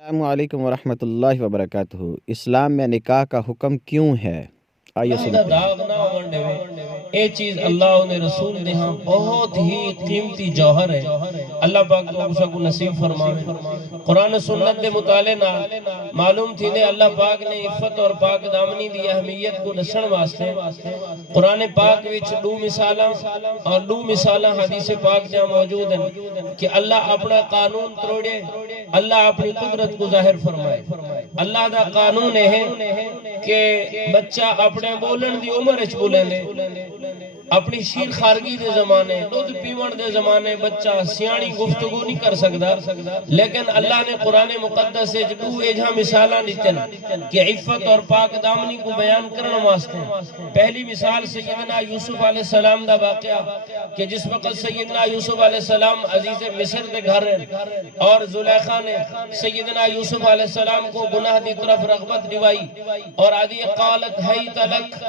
السلام علیکم ورحمۃ اللہ وبرکاتہ۔ اسلام میں نکاح کا حکم کیوں ہے؟ آئیے سنتے ہیں۔ داغ نہ ہونے اے چیز اللہ نے رسول نے ہاں بہت ہی قیمتی جوہر ہے۔ اللہ پاک کو نصیب فرماوے۔ قرآن و سنت دے مطالعے نال معلوم تھی نے اللہ پاک نے عفت اور پاک دامنی دی اہمیت کو دسن واسطے قرآن پاک وچ دو مثالاں حدیث پاک جہاں موجود ہیں کہ اللہ اپنا قانون تروڑے، اللہ اپنی قدرت کو ظاہر فرمائے۔ اللہ دا قانون ہے کہ بچہ اپنے بولن دی عمر اچ بولے دے، اپنی شیر خارگی دے زمانے، دودھ پیون دے زمانے بچہ سیانی گفتگو نہیں کر سکتا، لیکن اللہ نے قرآن مقدس سے دو ایجہاں مثالاں دیتن کہ عفت اور پاک دامنی کو بیان کرنے واسطے۔ پہلی مثال سیدنا یوسف علیہ السلام دا واقعہ کہ جس وقت سیدنا یوسف علیہ السلام عزیز مصر دے گھر ہیں اور زلیخا نے سیدنا یوسف علیہ السلام کو گناہ دی طرف رغبت دوائی اور آدھی قالت حیت لک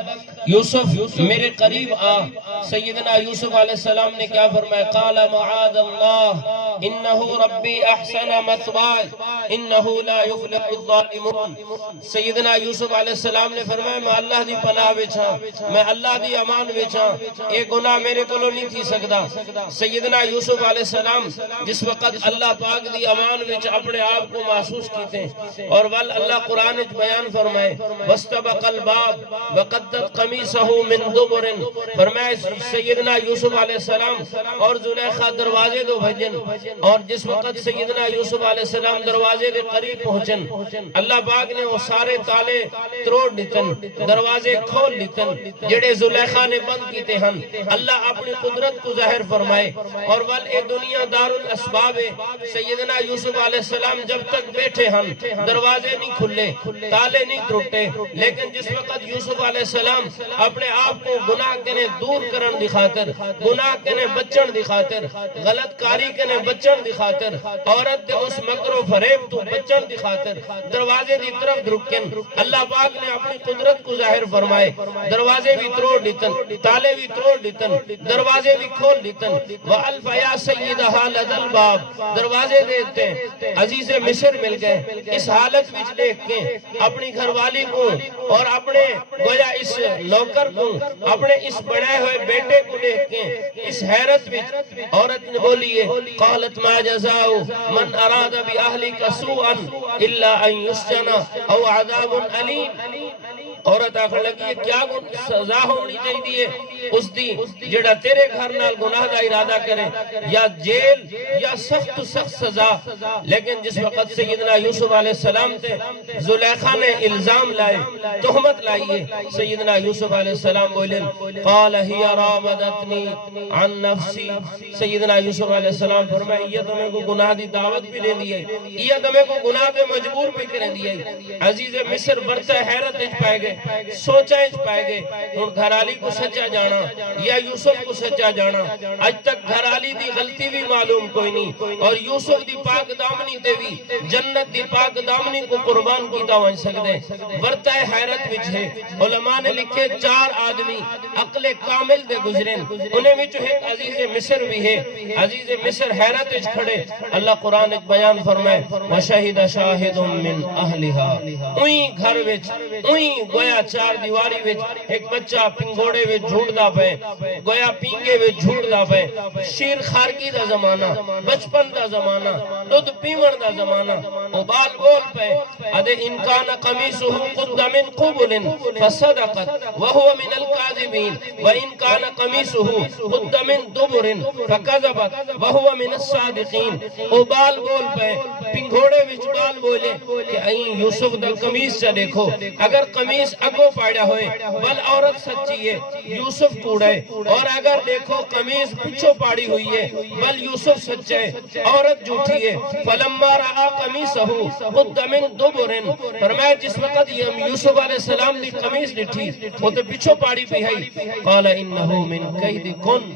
یوسف میرے قریب آ۔ سیدنا یوسف علیہ السلام نے کیا فرمایا؟ قال معاذ اللہ انہو ربی احسن مثواي انہو لا یفلح الظالمون۔ سیدنا یوسف علیہ السلام نے فرمایا میں اللہ دی پناہ وچھاں، میں اللہ دی امان وچھاں، اے گناہ میرے کولو نہیں تھی سکدا۔ سیدنا یوسف علیہ السلام جس وقت اللہ پاک دی امان وچ اپنے آپ کو محسوس کیتے اور ول اللہ قرآن بیان فرمائے واستبق الباب وقدت قمیصہ من دبر، فرمائے سیدنا یوسف علیہ السلام اور زلیخا دروازے دو بھجن، اور جس وقت سیدنا یوسف علیہ السلام دروازے دے قریب پہنچن اللہ پاک نے وہ سارے تالے تروڑ دیتن، دروازے کھول دیتن جڑے زلیخا نے بند کیتے ہن۔ اللہ اپنی قدرت کو ظاہر فرمائے اور ول اے دنیا دار الاسباب ہے۔ سیدنا یوسف علیہ السلام جب تک بیٹھے ہن دروازے نہیں کھلے، تالے نہیں ٹوٹے، لیکن جس وقت یوسف علیہ السلام اپنے آپ کو گناہ کنے دور کرن دی خاطر، گناہ کنے بچن دی خاطر، غلط کاری کنے بچن دی خاطر، عورت دے اس مکر و فریب تو بچن دی خاطر دروازے دی طرف درکن اللہ پاک نے اپنی قدرت کو ظاہر فرمائے، دروازے بھی تروڑ دیتن، تالے بھی تروڑ دیتن، دروازے بھی کھول دیتن۔ وَأَلْفَ يَا سَيِّدَهَا لَدَى الْبَابِ، دروازے دیتے عزیز مصر مل گئے۔ اس حالت وچ دیکھ کے اپنی گھر والی کو اور اپنے گویا اس نوکر کو، اپنے اس بڑے ہوئے بیٹے کو دیکھ کے اس حیرت وچ عورت نے بولی ہے قالت ما جزاء من اراد بأهلك سوءا الا ان يسجن او عذاب الیم۔ عورت آخر لگی ہے کیا سزا ہونی چاہیے اس دی جڑا تیرے گھر نال گناہ دا ارادہ کرے، یا جیل یا سخت سخت سزا۔ لیکن جس وقت سیدنا یوسف علیہ السلام تے زلیخا نے الزام لائے، تہمت لائیے، سیدنا یوسف علیہ السلام بولیں قال ہی راودتنی عن نفسی۔ سیدنا یوسف علیہ السلام فرمائے یہ تمہیں کو گناہ دی دعوت بھی دے دی ہے، یہ تمہیں کو گناہ پہ مجبور بھی کریں دی ہے۔ عزیز مصر برتا حیرت اچ پائے گئے، سوچا اچ پائے گئے ہن گھرالی کو سچا جانا یا یوسف کو سچا جانا۔ اج تک گھرالی دی غلطی بھی معلوم کوئی نہیں اور یوسف دی پاک دامنی تے بھی جنت دی پاک دامنی کو قربان کیتا ون سکدے۔ برتا حیرت وچ ہے۔ علماء نے لکھے 4 آدمی عقل کامل دے گزرین، انہیں وچ ایک عزیز مصر بھی ہے۔ عزیز مصر حیرت وچ کھڑے، اللہ قرآن ایک بیان فرمائے وشہد شاہد من اہلہا، اوہی گھر وچ اوہی گویا 4 دیواری وچ ایک بچہ پنگوڑے وچ جھوڑدا پے، گویا پینگے وچ جھوڑدا پے۔ شیر خارگی دا زمانہ، بچپن دا زمانہ، دودھ پیون دا زمانہ، او بال بول پے ادے انکان قمیصہ قد من قبل فصدقت وهو من الكاذبین وان کان قمیصہ قد من دبر فکذبت وهو من الصادقین۔ او بال بول پے پنگوڑے وچ بال بولے کہ این یوسف دا قمیص سے دیکھو، اگر قمیص اگو پاڑا ہوئے بل عورت سچی ہے یوسف کوڑے، اور اگر دیکھو قمیص پچھو پاڑی ہوئی ہے بل یوسف سچے عورت جھوٹی ہے۔ فلما رآ قمیصہ قد من دبر، فرمایا جس وقت یہ یوسف علیہ السلام دی قمیص ڈٹھی وہ تو پچھو پاڑی پہ ہے، قال انہو من کیدکن۔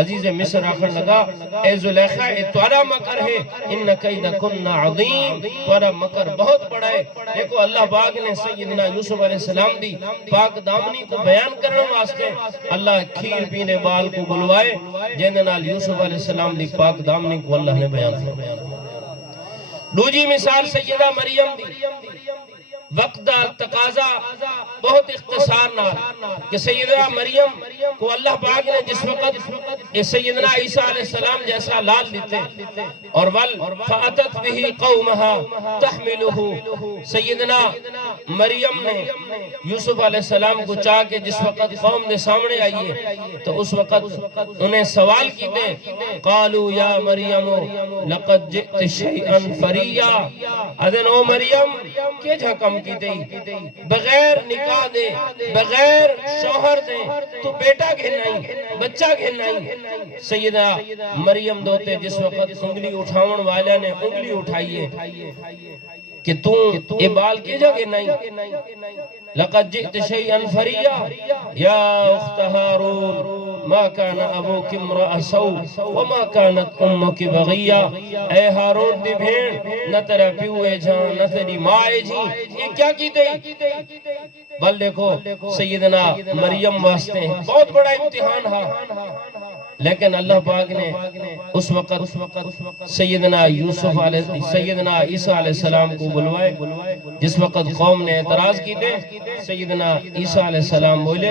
عزیز مصر آخر لگا اے زلیخا اے تورا مکر ہے، ان کیدکن عظیم، تورا مکر بہت بڑا ہے۔ دیکھو اللہ پاک نے سیدنا یوسف علیہ السلام دی پاک دامنی کو بیان کرنے واسطے اللہ کھیر پینے بال کو بلوائے جن نال یوسف علیہ السلام دی پاک دامنی کو اللہ نے بیان فرمایا۔ دوجی مثال سیدہ مریم دی، وقت دا تقاضا بہت اختصار نال کہ سیدہ مریم کو اللہ پاک نے جس وقت سیدنا عیسیٰ علیہ السلام جیسا لال دیتے اور فَأَتَتْ بِهِ قَوْمَهَا تَحْمِلُهُ، سیدنا مریم نے یوسف علیہ السلام کو چاہ کے جس وقت قوم دے سامنے آئیے تو اس وقت انہیں سوال کیتے، قالوا یا مریم لقد جئت شیئا فریا، اذن او مریم کیا جا کم کی دی، بغیر نکاح دے بغیر شوہر دے تو بیٹا گھنائی بچہ گھنائی۔ سیدہ مریم دوتے جس وقت انگلی اٹھاون والا نے انگلی اٹھائیے کہ تو اے بال کی جگہ نہیں، لقد جئت شیئا فریا یا اخت ہارون ما کان ابوک امرأ سوء وما کانت امک بغیہ، اے ہارون دی بھیڑ نہ تیرا پیوے جان نہ تیری مائے جی، یہ کیا کی دی؟ بل دیکھو سیدنا مریم واسطے بہت بڑا امتحان ہے، لیکن اللہ پاک نے اس وقت سیدنا سیدنا عیسیٰ علیہ السلام کو بلوائے، جس وقت قوم نے اعتراض کی تھے سیدنا عیسیٰ علیہ السلام بولے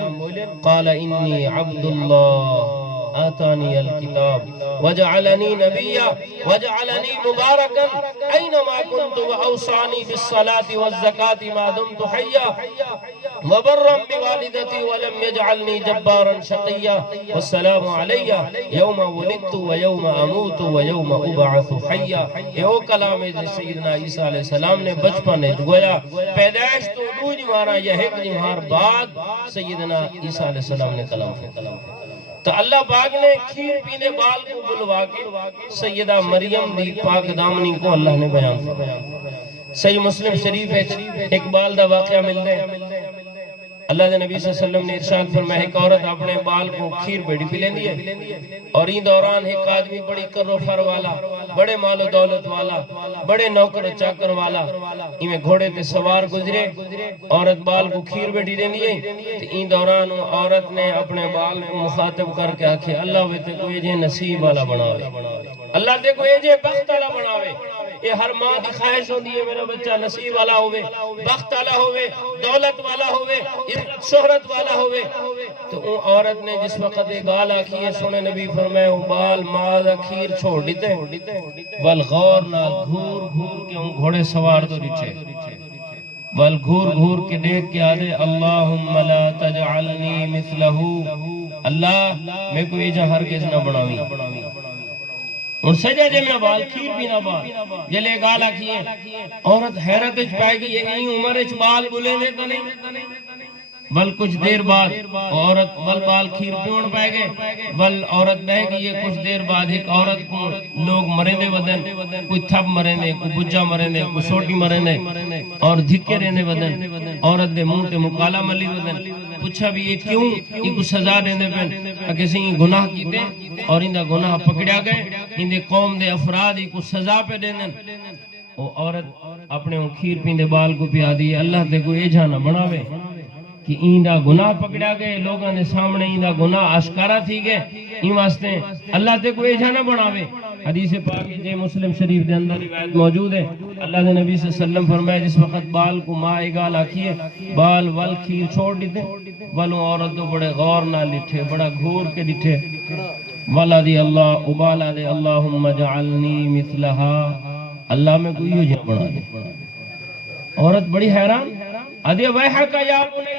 قال انی عبد اللہ آتانی الکتاب وجعلنی نبیا وجعلنی مبارکا اینما کنت واوصانی بالصلاة والزکاة ما دمت حیا وبرا بوالدتی ولم يجعلنی جبارا شقیا والسلام علی یوم ولدت ویوم اموت ویوم ابعث حیا۔ یہ وہ کلام ہے سیدنا عیسیٰ علیہ السلام نے بچپن ہے گویا پیدائش تو دوج مارا یا ایک جمہار بعد سیدنا عیسیٰ علیہ السلام نے کلام ہے۔ تو اللہ پاک نے کھیر پینے بال کو بلوا کے سیدہ مریم دی پاک دامنی کو اللہ نے بیان کیا۔ صحیح مسلم شریف ہے ایک بال دا واقعہ ملتا ہے، اللہ دے نبی صلی اللہ علیہ وسلم نے ارشاد فرمایا ایک عورت اپنے بال کو کھیر بیڑی پی لیندی ہے اور این دوران ایک آدمی بڑی کر و فر والا بڑے مال و دولت والا بڑے نوکر و چاکر والا میں گھوڑے تے سوار گزرے، عورت بال کو کھیر بیٹی دیندی ہے تو این دوران عورت نے اپنے بال کو مخاطب کر کے آکھے اللہ وے تے کوئی جے نصیب والا بناوے، اللہ تے کوئی جے بخت والا بناوے۔ یہ ہر ماں کی خواہش ہوندی ہے میرا بچہ نصیب والا ہوئے، بخت والا ہوئے، دولت والا ہوئے، عزت شہرت والا ہوئے۔ تو اون عورت نے جس وقت ایک گال آکھی ہے سونے نبی فرمائے اون بال ماں دا کھیر چھوڑ دیتے والغور نال گھور گھور کے اون گھوڑے سوار تو ریچھے بل گھور گھور کے دیکھ کے آدھے اللہم لا تجعلنی مثلہو، اللہ میں کوئی جا ہرگز نہ بناوی۔ اور سجا جے میں بال کھیر پینا بال جلے گالا کیے عورت حیرت اچ پائے گی یہ عمر اچ بال بلے دے تو نہیں، بل کچھ دیر بعد عورت بال کھیر پیون پائے گئے بل عورت بہ گئی ہے۔ کچھ دیر بعد ایک عورت کو لوگ مرے دے ودن، کوئی تھپ مرے دے، کوئی بجا مرے دے، کوئی سوٹی مرے دے اور دھکے رہنے ودن، عورت دے منہ تے مکالا ملی ودن۔ پوچھا بھی یہ کیوں ان کو سزا دینے پہ کسی گناہ کیتے اور ان دا گناہ پکڑیا گئے، ان دے قوم دے افراد ان کو سزا پہ دینے۔ وہ عورت اپنے کھیر پیندے بال کو پیا دی اللہ تے کوئی ایجا نہ بناوے کہ این دا گناہ پکڑیا گئے، لوگاں نے سامنے این دا گناہ آشکارا تھی گئے، این واسطے اللہ تے کوئی ایجا نہ بناوے۔ حدیث پاک جے مسلم شریف دے اندر روایت موجود ہے، اللہ دے نبی صلی اللہ علیہ وسلم فرمایا جس وقت بال کو ماں گال آکھیے بال ول کھیر چھوڑ دیتے ولو عورت تو بڑے غور نہ لٹھے بڑا گھور کے لٹھے والا دی اللہ ابالا دے اللہم جعلنی مثلہا، اللہ میں کوئی یوں جا بنا دے۔ عورت بڑی حیران ادھے ویحا کا یا بنی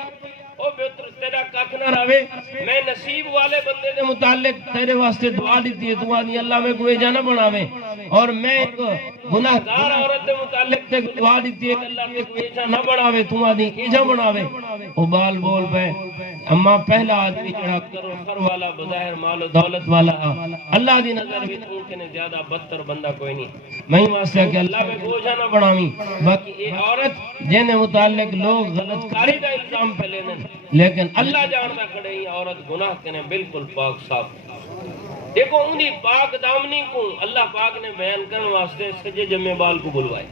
او بیتر تیرا کاک نہ رہے، میں نصیب والے بندے دے متعلق تیرے واسطے دعا دیتی ہے، دعا دی اللہ میں کوئی جانا بناوے، اور میں ایک گناہگار عورت دے متعلق تے دعا دیتی ہے کہ اللہ میں کوئی جانا بناوے، دعا دی ایجا بناوے۔ او بال بول پہ اما پہلا آدمی جڑا کر والا بظاہر مال و دولت والا اللہ دی نظر بھی ممکن زیادہ بدتر بندہ کوئی نہیں، میں واسطے کہ اللہ میں کوئی جانا بناویں۔ باقی یہ عورت جن متعلق لوگ غلط کاری کا الزام پہ لینے لیکن اللہ جانتا کھڑے ہی عورت گناہ کرنے بالکل پاک صاف۔ دیکھو انہی پاک دامنی کو اللہ پاک نے بیان کرنے واسطے سجے جمع بال کو بلوائے۔